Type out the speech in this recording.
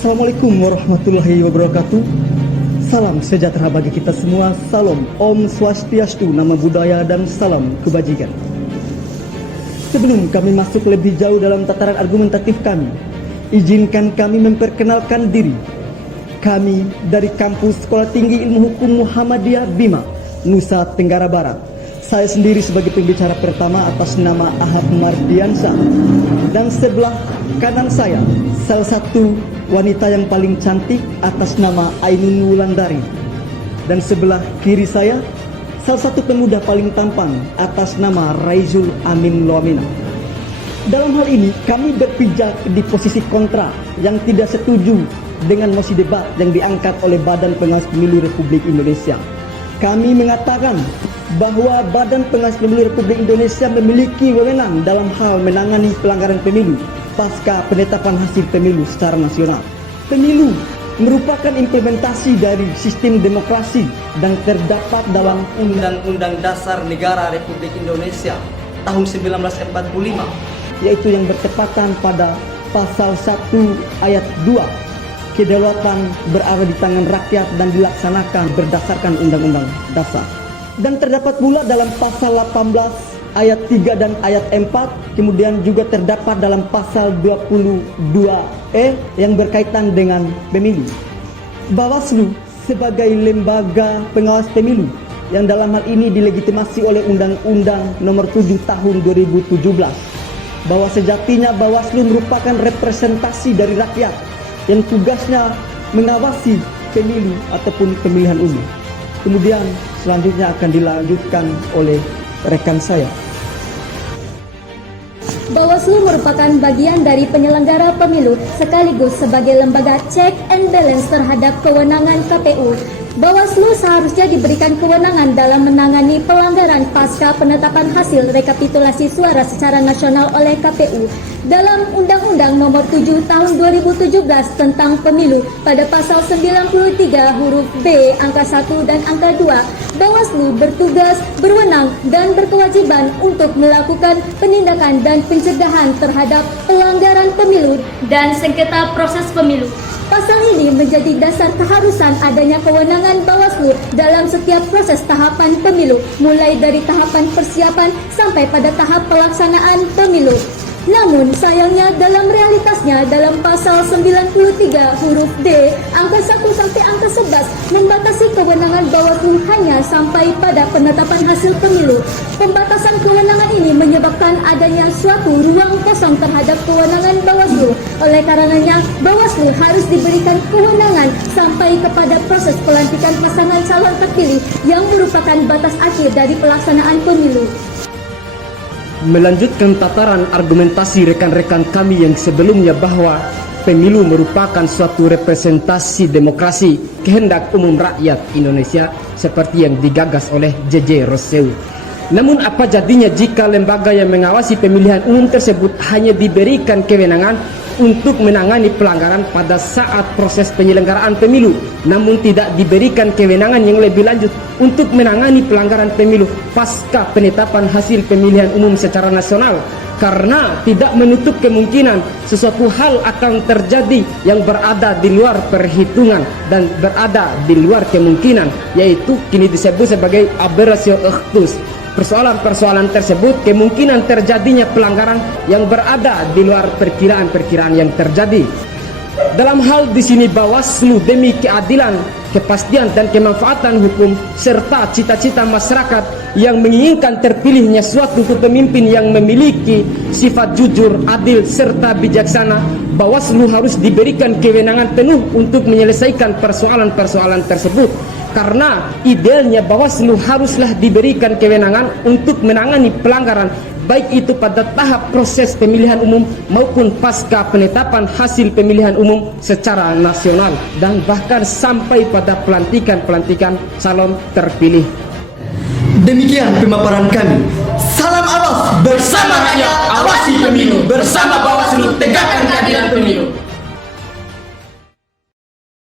Assalamualaikum warahmatullahi wabarakatuh. Salam sejahtera bagi kita semua. Salam Om Swastiastu, nama budaya dan salam kebajikan. Sebelum kami masuk lebih jauh dalam tataran argumentatif kami, izinkan kami memperkenalkan diri. Kami dari Kampus Sekolah Tinggi Ilmu Hukum Muhammadiyah Bima, Nusa Tenggara Barat. Saya sendiri sebagai pembicara pertama atas nama Ahad Mardiansyah. Dan sebelah kanan saya, salah satu wanita yang paling cantik atas nama Ainun Wulandari. Dan sebelah kiri saya, salah satu pemuda paling tampan atas nama Raizul Amin Loamina. Dalam hal ini, kami berpijak di posisi kontra yang tidak setuju dengan mosi debat yang diangkat oleh Badan Pengawas Pemilu Republik Indonesia. Kami mengatakan bahwa Badan Pengawas Pemilu Republik Indonesia memiliki wewenang dalam hal menangani pelanggaran pemilu pasca penetapan hasil pemilu secara nasional. Pemilu merupakan implementasi dari sistem demokrasi dan terdapat dalam Undang-Undang Dasar Negara Republik Indonesia tahun 1945, yaitu yang bertepatan pada pasal 1 ayat 2. Kedaulatan berada di tangan rakyat dan dilaksanakan berdasarkan Undang-Undang Dasar. Dan terdapat pula dalam pasal 18 ayat 3 dan ayat 4, kemudian juga terdapat dalam pasal 22E yang berkaitan dengan pemilu. Bawaslu sebagai lembaga pengawas pemilu yang dalam hal ini dilegitimasi oleh Undang-Undang Nomor 7 Tahun 2017, bahwa sejatinya Bawaslu merupakan representasi dari rakyat yang tugasnya mengawasi pemilu ataupun pemilihan umum. Kemudian selanjutnya akan dilanjutkan oleh rekan saya. Bawaslu merupakan bagian dari penyelenggara pemilu sekaligus sebagai lembaga check and balance terhadap kewenangan KPU. Bawaslu seharusnya diberikan kewenangan dalam menangani pelanggaran pasca penetapan hasil rekapitulasi suara secara nasional oleh KPU. Dalam Undang-Undang Nomor 7 Tahun 2017 tentang Pemilu pada pasal 93 huruf B angka 1 dan angka 2, Bawaslu bertugas, berwenang dan berkewajiban untuk melakukan penindakan dan pencegahan terhadap pelanggaran pemilu dan sengketa proses pemilu. Pasal ini menjadi dasar keharusan adanya kewenangan Bawaslu dalam setiap proses tahapan pemilu, mulai dari tahapan persiapan sampai pada tahap pelaksanaan pemilu. Namun sayangnya dalam realitasnya dalam pasal 93 huruf D angka 1 sampai angka 11 membatasi kewenangan Bawaslu hanya sampai pada penetapan hasil pemilu. Pembatasan kewenangan ini menyebabkan adanya suatu ruang kosong terhadap kewenangan Bawaslu. Oleh karenanya Bawaslu harus diberikan kewenangan sampai kepada proses pelantikan pasangan calon terpilih yang merupakan batas akhir dari pelaksanaan pemilu. Melanjutkan tataran argumentasi rekan-rekan kami yang sebelumnya bahwa pemilu merupakan suatu representasi demokrasi kehendak umum rakyat Indonesia seperti yang digagas oleh J.J. Rousseau. Namun apa jadinya jika lembaga yang mengawasi pemilihan umum tersebut hanya diberikan kewenangan untuk menangani pelanggaran pada saat proses penyelenggaraan pemilu, namun tidak diberikan kewenangan yang lebih lanjut untuk menangani pelanggaran pemilu pasca penetapan hasil pemilihan umum secara nasional, karena tidak menutup kemungkinan sesuatu hal akan terjadi yang berada di luar perhitungan dan berada di luar kemungkinan, yaitu kini disebut sebagai aberratio actus. Persoalan-persoalan tersebut kemungkinan terjadinya pelanggaran yang berada di luar perkiraan-perkiraan yang terjadi. Dalam hal di sini Bawaslu demi keadilan, kepastian dan kemanfaatan hukum serta cita-cita masyarakat yang menginginkan terpilihnya suatu pemimpin yang memiliki sifat jujur, adil serta bijaksana, Bawaslu harus diberikan kewenangan penuh untuk menyelesaikan persoalan-persoalan tersebut. Karena idealnya Bawaslu haruslah diberikan kewenangan untuk menangani pelanggaran baik itu pada tahap proses pemilihan umum maupun pasca penetapan hasil pemilihan umum secara nasional dan bahkan sampai pada pelantikan calon terpilih. Demikian pemaparan kami. Salam awas bersama rakyat, awasi pemilu bersama Bawaslu, tegakkan keadilan pemilu.